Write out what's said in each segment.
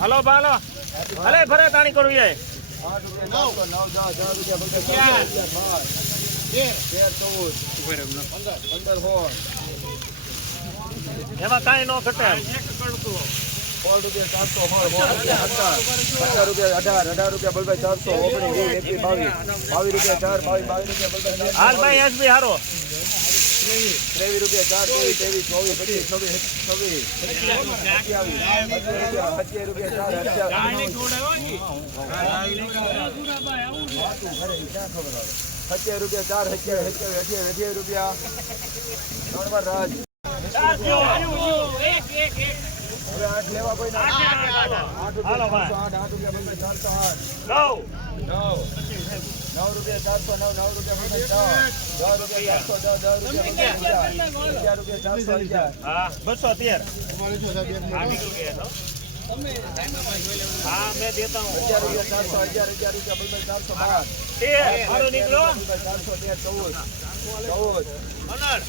Hello બાલો. અરે ભરે તાણી કરવી એ એમાં કાંઈ ન ઘટે સોળ રૂપિયા ચારસો સોળ રૂપિયા અઢાર અઢાર રૂપિયા બલભાઈ ચારસો ઓગણીસ વીસ એકવીસ બાવીસ. બાવીસ રૂપિયા ચાર બાવીસ બાવીસ રૂપિયા બલભાઈ હારો. ત્રેવીસ રૂપિયા ચાર ચોવીસ ત્રેવીસ ચોવીસ પચીસ છવ્વીસ છવ્વીસ. સત્યાવીસ રૂપિયા ચાર સત્યાવીસ. રૂપિયા ચાર અઠ્યાવીસ અઠ્યાવીસ રૂપિયા. ત્રણ વાર રાજ. આઠ લેવા કોઈ ના આઠ રૂપિયા ભાઈ. આઠ આઠ રૂપિયા ચારસો આઠ. નવ. નવ. નવ રૂપિયા ચારસો નવ નવ રૂપિયા પંદર દસ. દસ રૂપિયા પંદર અગિયાર રૂપિયા ચારસો અગિયાર. હા બસો મેં દેતા હું. અગિયાર રૂપિયા ચારસો અગિયાર અગિયાર રૂપિયા બલભાઈ ચારસો બાર. મારો નીકળો. ચારસો તેર ચૌદ. ચૌદ. પંદર?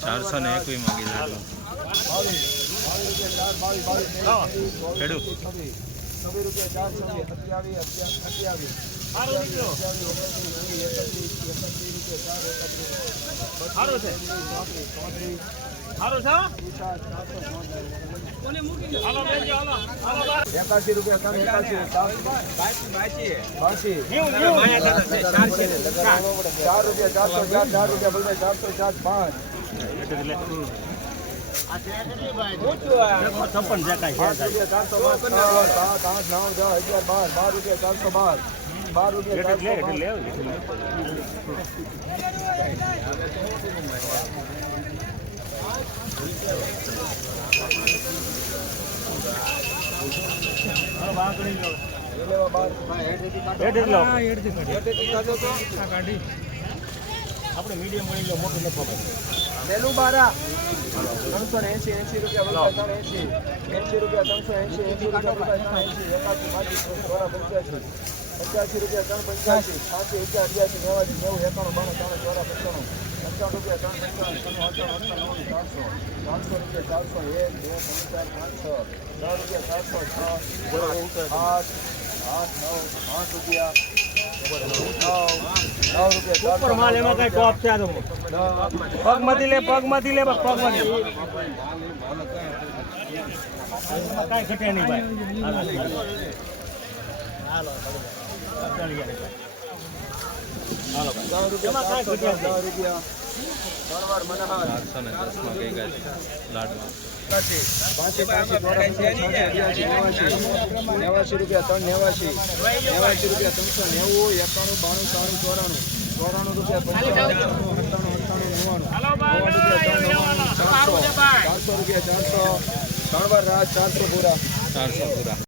ચારસો ને એકવી માંગી ચોવીસ, ખેડૂત. છવ્વીસ રૂપિયા ચાર છવ્વીસ સત્યાવીસ અઠ્યા- અઠ્યાવીસ સારું નીકળો અઠ્યાવીસ ઓગણત્રીસ વીસ એકત્રીસ એકત્રીસ રૂપિયા ત્રણ બાસી ન્યુ. ચાર રૂપિયા ચારસો ચાર ચાર રૂપિયા બલભાઈ ચારસો ચાર પાંચ છપ્પન ચારસો બાર બાર રૂપિયા. આપણે મીડિયમ મળી લો મોટું નફો લેલું બારા. ત્રણસો ને એસી એસી રૂપિયા ત્રણ એસી એસી રૂપિયા ત્રણસો એસી એસી રૂપિયા એસી એકાસી, બાસી પંચ્યાસી. પંચ્યાસી રૂપિયા ત્રણ પંચ્યાસી. પાંચસો અગિયાર અગિયાસી નેવાસી, નેવું, એકાણું, બાણું ત્રણ ચોરા પંચાણું. પંચાવન રૂપિયા ત્રણ પંચાવન ત્રણ અઠાણું ચારસો. ચારસો રૂપિયા ચારસો. એક, બે, ત્રણ, ચાર, પાંચ, છ. દસ રૂપિયા ચારસો, છ. આઠ આઠ રૂપિયા ઉપર માલ એમાં કઈ ટોપ છે આ તો પગ લે પગમાંથી લે પગ કઈ ઘટે નહીં ભાઈ હાલો ચાલી ગયા. હાલો ભાઈ. દસ રૂપિયા ચારસો ને દસમાં ભેગા છે લાડુ પાંચી પાંચી નેવાસી રૂપિયા ત્રણ નેવાસી નેવાસી રૂપિયા ત્રણસો નેવું એકાણું બાણું ત્રાણું ચોરાણું. ચોરાણું રૂપિયા પંચાણું અઠ્ઠાણું અઠ્ઠાણું નવ્વાણું ચારસો રૂપિયા ચારસો. ત્રણ વાર રાત ચારસો પૂરા. ચારસો પૂરા.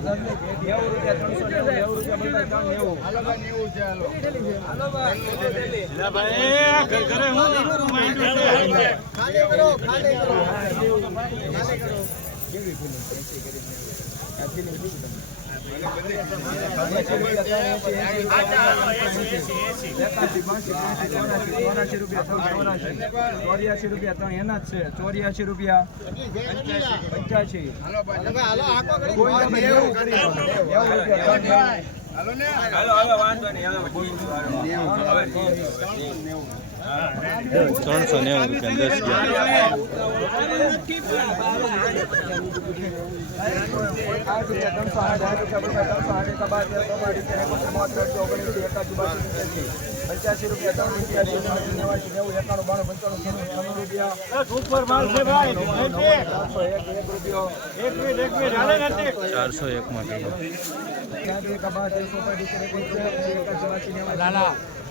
સાઠ રૂપિયા હા, હા. ચારસો ચોર્યાસી રૂપિયા ત્રણ એના જ છે ચોર્યાસી રૂપિયા પંચ્યાસી કોઈ નેવું કરી ત્રણસો નેવું રૂપિયા દસ પંચ્યાસી રૂપિયા ત્રણ રૂપિયા બાણું પંચાણું ત્રણ રૂપિયા ચારસો એક માં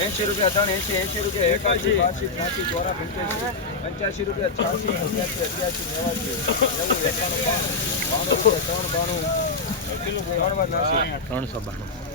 એસી રૂપિયા ત્રણ એસી એસી રૂપિયા એકાસી બાસી ત્યાંસી ચોરા પંચ્યાસી પંચ્યાસી રૂપિયા છ્યાસી અગિયાસી અગિયાસી નેવાસી ત્રણસો બાણું